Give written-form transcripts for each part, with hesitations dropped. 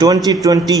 2020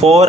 4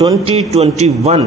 2021।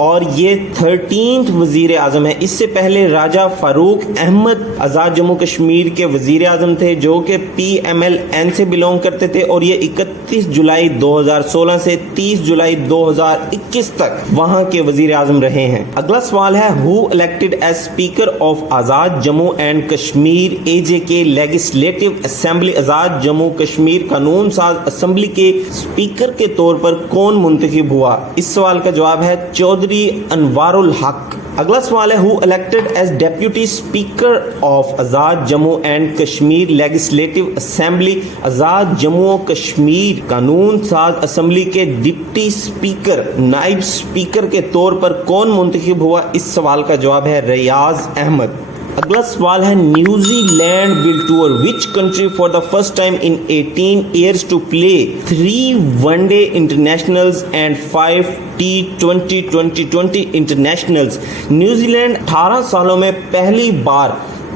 اور یہ 13th وزیر اعظم ہیں. اس سے پہلے راجہ فاروق احمد آزاد جموں کشمیر کے وزیر اعظم تھے جو کہ PMLN سے بلونگ کرتے تھے اور یہ 31 جولائی 2016 سے 30 جولائی 2021 تک وہاں کے وزیر اعظم رہے ہیں. اگلا سوال ہے who elected as speaker of Azad Jammu and Kashmir AJK legislative assembly. Azad Jammu Kashmir قانون ساز اسمبلی کے اسپیکر کے طور پر کون منتخب ہوا؟ اس سوال کا جواب ہے چودھری انوار الحق. اگلا سوال ہے who elected as deputy speaker of Azad Jammu and Kashmir legislative assembly. Azad Jammu و کشمیر قانون ساز اسمبلی کے ڈپٹی اسپیکر نائب اسپیکر کے طور پر کون منتخب ہوا؟ اس سوال کا جواب ہے ریاض احمد. اگلا سوال ہے New Zealand will tour which country for the first time in 18 years to play 3 one day internationals and 5 T20 2020 internationals. New Zealand 18 سالوں میں پہلی بار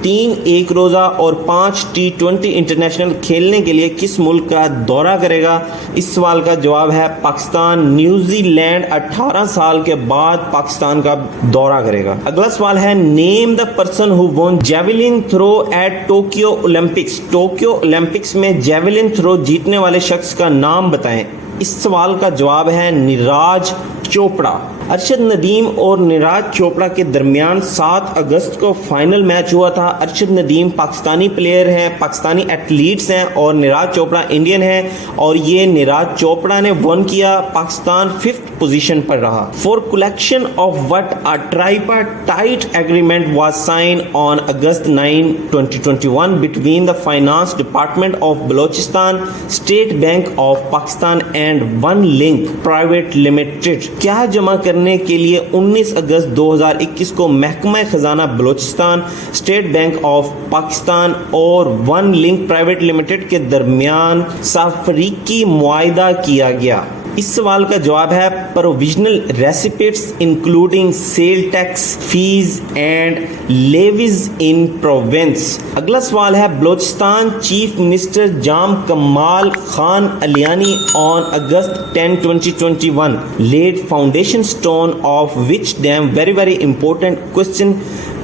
3 ایک روزہ اور 5 T20 انٹرنیشنل کھیلنے کے لیے کس ملک کا دورہ کرے گا؟ اس سوال کا جواب ہے پاکستان. نیوزی لینڈ 18 سال کے بعد پاکستان کا دورہ کرے گا. اگلا سوال ہے name the person who won javelin throw at Tokyo Olympics. Tokyo Olympics میں جیولن تھرو جیتنے والے شخص کا نام بتائیں. اس سوال کا جواب ہے نیراج چوپڑا. ارشد ندیم اور نیراج چوپڑا کے درمیان 7 اگست کو فائنل میچ ہوا تھا. ارشد ندیم پاکستانی پلیئر ہیں، پاکستانی ایتھلیٹس ہیں اور نیراج چوپڑا انڈین ہیں اور یہ نیراج چوپڑا نے ون کیا. پاکستان 5th پوزیشن پر رہا. For collection of what a tripartite agreement was sign on August 9 2021 between the finance department of Balochistan, State Bank of Pakistan and One Link Private Limited. کیا جمع کرنے کے لیے 19 اگست 2021 کو محکمہ خزانہ Balochistan, State Bank of Pakistan اور ون لنک پرائیویٹ لمیٹڈ کے درمیان سفریقی معاہدہ کیا گیا؟ اس سوال کا جواب ہے provisional receipts including sale tax fees and levies in province. اگلا سوال ہے Balochistan chief minister Jam Kamal Khan Alyani on August 10 2021 laid foundation stone of which dam. Very important question.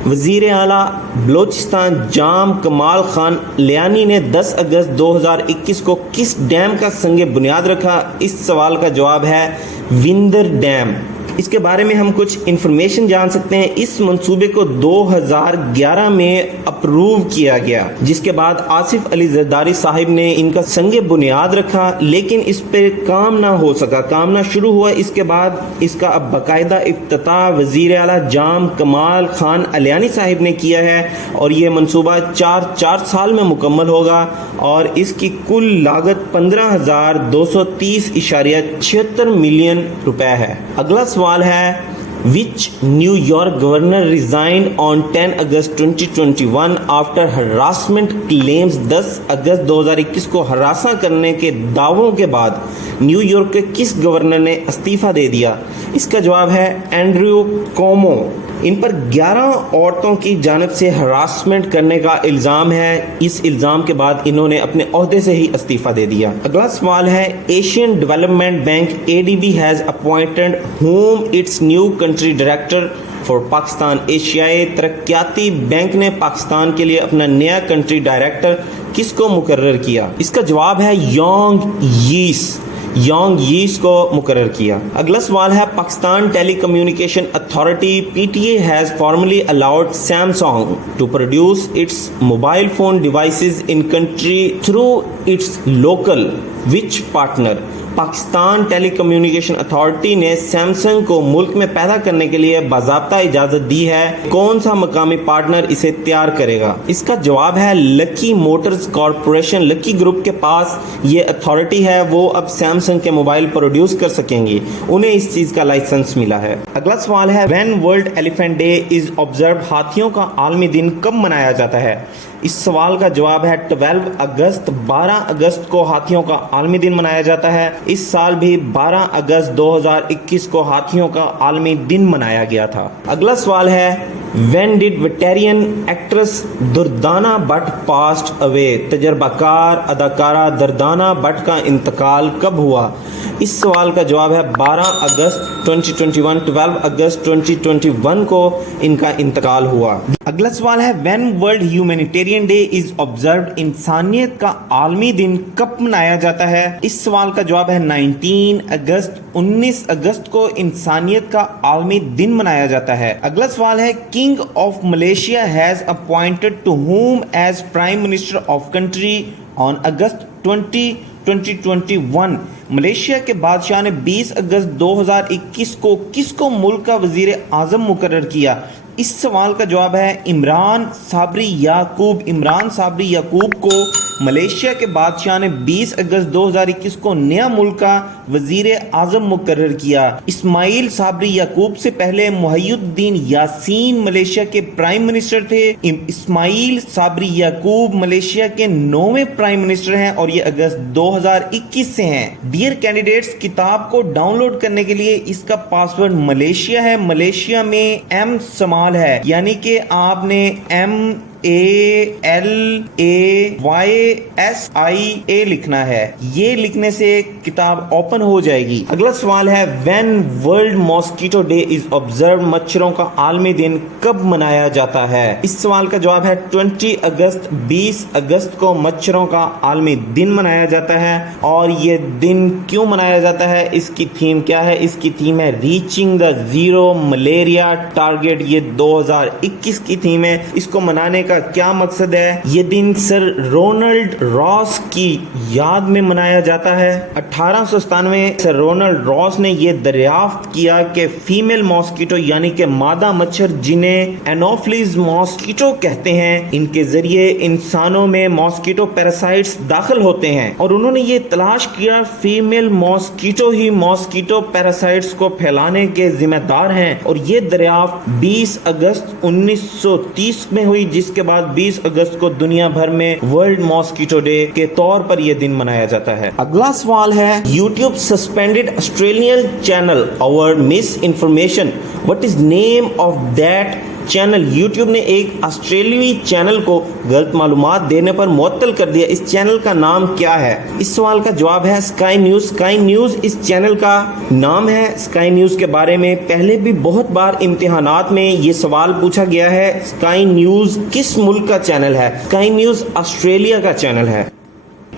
وزیر اعلیٰ بلوچستان جام کمال خان لیانی نے 10 اگست 2021 کو کس ڈیم کا سنگ بنیاد رکھا؟ اس سوال کا جواب ہے وندر ڈیم. اس کے بارے میں ہم کچھ انفارمیشن جان سکتے ہیں. اس منصوبے کو 2011 میں اپروو کیا گیا جس کے بعد آصف علی زرداری صاحب نے ان کا سنگ بنیاد رکھا لیکن اس پہ کام نہ ہو سکا. کام نہ شروع ہوا. اس کے بعد اس کا اب باقاعدہ افتتاح وزیر اعلیٰ جام کمال خان علیانی صاحب نے کیا ہے اور یہ منصوبہ 4 سال میں مکمل ہوگا اور اس کی کل لاگت 15,230.76 ملین روپے ہے. اگلا سوال ہے which New York governor resigned on 10 August 2021 after harassment claims. 10 اگست 2021 کو ہراساں کرنے کے دعووں کے بعد نیو یارک کے کس گورنر نے استعفیٰ دے دیا؟ اس کا جواب ہے اینڈریو کومو. ان پر 11 عورتوں کی جانب سے ہراسمنٹ کرنے کا الزام ہے. اس الزام کے بعد انہوں نے اپنے عہدے سے ہی استعفیٰ دے دیا. اگلا سوال ہے Asian development bank ADB has appointed whom its new country director for Pakistan. ایشیائی ترقیاتی بینک نے پاکستان کے لیے اپنا نیا کنٹری ڈائریکٹر کس کو مقرر کیا؟ اس کا جواب ہے یانگ ییس کو مقرر کیا. اگلا سوال ہے Pakistan telecommunication authority PTA has formally allowed Samsung to produce its mobile phone devices in country through its local which partner. Pakistan telecommunication authority نے سیمسنگ کو ملک میں پیدا کرنے کے لیے باضابطہ اجازت دی ہے. کون سا مقامی پارٹنر اسے تیار کرے گا؟ اس کا جواب ہے لکی موٹرز کارپوریشن. لکی گروپ کے پاس یہ اتھارٹی ہے، وہ اب سیمسنگ کے موبائل پروڈیوس کر سکیں گی، انہیں اس چیز کا لائسنس ملا ہے. اگلا سوال ہے when world elephant day is observe. ہاتھیوں کا عالمی دن کب منایا جاتا ہے؟ اس سوال کا جواب ہے 12 اگست. 12 اگست کو ہاتھیوں کا عالمی دن منایا جاتا ہے. اس سال بھی 12 اگست 2021 کو ہاتھیوں کا عالمی دن منایا گیا تھا. اگلا سوال ہے when did veteran actress Durdana Butt passed away. تجربہ کار اداکارہ دردانہ بٹ کا انتقال کب ہوا؟ اس سوال کا جواب ہے 12 اگست 2021 12 اگست 2021 کو ان کا انتقال ہوا۔ اگلا سوال ہے when World Humanitarian Day is observed، انسانیت کا عالمی دن کب منایا جاتا ہے؟ اس سوال کا جواب ہے 19 اگست 19 اگست کو انسانیت کا عالمی دن منایا جاتا ہے۔ اگلا سوال ہے king of Malaysia has appointed to whom as prime minister of country on August 2021۔ Malaysia کے بادشاہ نے 20 اگست 2021 کو کس کو ملک کا وزیر اعظم مقرر کیا؟ اس سوال کا جواب ہے عمران صابری یعقوب۔ عمران صابری یعقوب کو ملیشیا کے بادشاہ نے 20 اگست 2021 کو نیا ملک کا وزیر اعظم مقرر کیا۔ اسماعیل صابری یعقوب سے پہلے محی الدین یاسین ملیشیا کے پرائم منسٹر تھے۔ اسماعیل صابری یعقوب ملیشیا کے 9ویں پرائم منسٹر ہیں اور یہ اگست 2021 سے ہیں۔ ڈیئر کینڈیڈیٹس، کتاب کو ڈاؤن لوڈ کرنے کے لیے اس کا پاسورڈ ملیشیا ہے۔ ملیشیا میں ایم سمال ہے، یعنی کہ آپ نے MALAYSIA لکھنا ہے۔ یہ لکھنے سے کتاب اوپن ہو جائے گی۔ اگلا سوال ہے when World Mosquito Day is observed، مچھروں کا عالمی دن کب منایا جاتا ہے؟ اس سوال کا جواب ہے 20 اگست 20 اگست کو مچھروں کا عالمی دن منایا جاتا ہے۔ اور یہ دن کیوں منایا جاتا ہے، اس کی تھیم کیا ہے؟ اس کی تھیم ہے reaching the zero malaria target. یہ 2021 کی تھیم ہے۔ اس کو منانے کا کیا مقصد ہے؟ یہ دن سر رونلڈ راس کی یاد میں منایا جاتا ہے۔ 1897 سر رونلڈ راس نے یہ دریافت کیا کہ فیمیل ماسکیٹو یعنی کہ مادہ مچھر جنہیں اینوفلیز ماسکیٹو کہتے ہیں، ان کے ذریعے انسانوں میں ماسکیٹو پیراسائٹس داخل ہوتے ہیں، اور انہوں نے یہ تلاش کیا فیمیل ماسکیٹو ہی ماسکیٹو پیراسائٹس کو پھیلانے کے ذمہ دار ہیں، اور یہ دریافت 20 اگست 1930 میں ہوئی، جس کے بعد 20 اگست کو دنیا بھر میں ورلڈ ماسکیٹو ڈے کے طور پر یہ دن منایا جاتا ہے۔ اگلا سوال ہے YouTube suspended Australian channel over miss information, what is name of that channel? YouTube نے ایک آسٹریلوی چینل کو غلط معلومات دینے پر معطل کر دیا۔ اس چینل کا نام کیا ہے؟ اس سوال کا جواب ہے اسکائی نیوز۔ اسکائی نیوز اس چینل کا نام ہے۔ اسکائی نیوز کے بارے میں پہلے بھی بہت بار امتحانات میں یہ سوال پوچھا گیا ہے، اسکائی نیوز کس ملک کا چینل ہے؟ اسکائی نیوز آسٹریلیا کا چینل ہے۔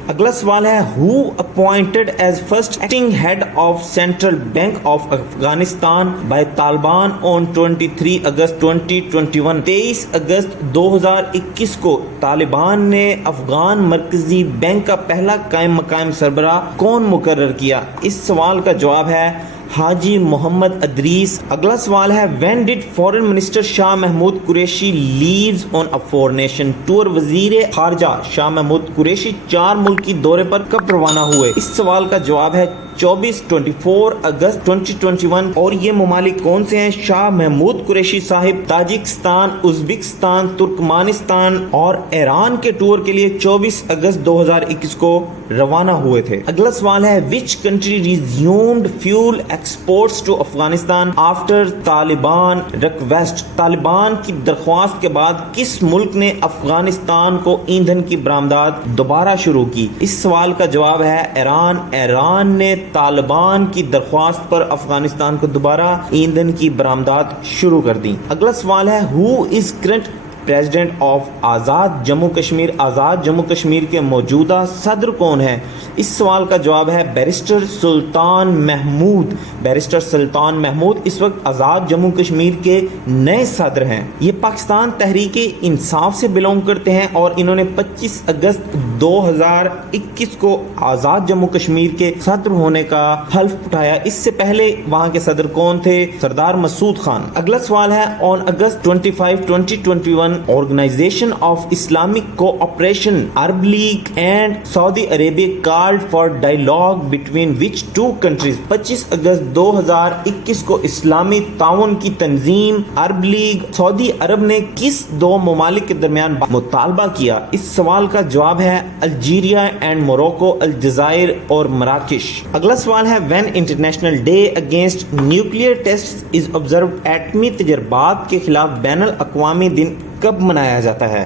اگلا سوال ہے who appointed as first acting head of Central Bank of Afghanistan by Taliban on 23 اگست 2021؟ 23 اگست 2021 کو طالبان نے افغان مرکزی بینک کا پہلا قائم مقام سربراہ کون مقرر کیا؟ اس سوال کا جواب ہے حاجی محمد ادریس۔ اگلا سوال ہے when did foreign minister Shah Mahmood Qureshi leaves on a four nation tour؟ وزیر خارجہ شاہ محمود قریشی 4 ملکی دورے پر کب روانہ ہوئے؟ اس سوال کا جواب ہے 24 اگست 2021۔ اور یہ ممالک کون سے ہیں؟ شاہ محمود قریشی صاحب تاجکستان، ازبکستان، ترکمانستان اور ایران کے ٹور کے لیے 24 اگست 2021 کو روانہ ہوئے تھے۔ اگلا سوال ہے which country resumed fuel exports to Afghanistan after Taliban request؟ Taliban کی درخواست کے بعد کس ملک نے افغانستان کو ایندھن کی برآمدات دوبارہ شروع کی؟ اس سوال کا جواب ہے ایران۔ ایران نے طالبان کی درخواست پر افغانستان کو دوبارہ ایندھن کی برآمدات شروع کر دی۔ اگلا سوال ہے who is current president of Azad Jammu Kashmir? Azad Jammu Kashmir کے موجودہ صدر کون ہیں؟ اس سوال کا جواب ہے بیرسٹر سلطان محمود۔ بیرسٹر سلطان محمود اس وقت آزاد جموں کشمیر کے نئے صدر ہیں۔ یہ پاکستان تحریک انصاف سے بلونگ کرتے ہیں اور انہوں نے 25 اگست 2021 کو آزاد جموں کشمیر کے صدر ہونے کا حلف اٹھایا۔ اس سے پہلے وہاں کے صدر کون تھے؟ سردار مسعود خان۔ اگلا سوال ہے on August 25, 2021 Organization of Islamic Cooperation Arab League and Saudi Arabia called for dialogue between which two countries؟ 25 اگست 2021 کو اسلامی تعاون کی تنظیم عرب لیگ سعودی عرب نے کس 2 ممالک کے درمیان مطالبہ کیا؟ اس سوال کا جواب ہے الجیریا اینڈ موروکو، الجزائر اور مراکش۔ اگلا سوال ہے when International Day Against Nuclear Tests is observed؟ ایٹمی تجربات کے خلاف بین الاقوامی دن کب منایا جاتا ہے؟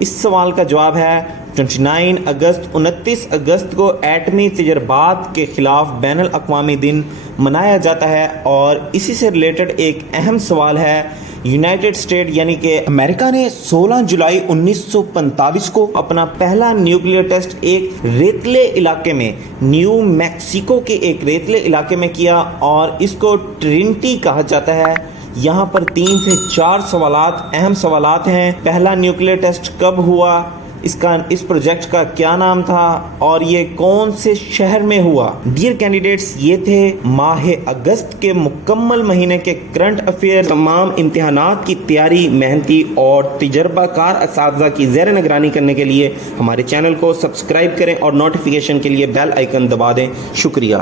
اس سوال کا جواب ہے 29 اگست 29 اگست کو ایٹمی تجربات کے خلاف بین الاقوامی دن منایا جاتا ہے، اور اسی سے ریلیٹڈ ایک اہم سوال ہے۔ یونائٹڈ اسٹیٹ یعنی کہ امریکہ نے 16 جولائی 1945 کو اپنا پہلا نیوکلیئر ٹیسٹ ایک ریتلے علاقے میں، نیو میکسیکو کے ایک ریتلے علاقے میں کیا، اور اس کو ٹرینٹی کہا جاتا ہے۔ یہاں پر 3 سے 4 سوالات، اہم سوالات ہیں۔ پہلا نیوکلیئر ٹیسٹ کب ہوا، اس پروجیکٹ کا کیا نام تھا، اور یہ کون سے شہر میں ہوا؟ ڈیئر کینڈیڈیٹس، یہ تھے ماہ اگست کے مکمل مہینے کے کرنٹ افیئر۔ تمام امتحانات کی تیاری محنتی اور تجربہ کار اساتذہ کی زیر نگرانی کرنے کے لیے ہمارے چینل کو سبسکرائب کریں اور نوٹیفیکیشن کے لیے بیل آئیکن دبا دیں۔ شکریہ۔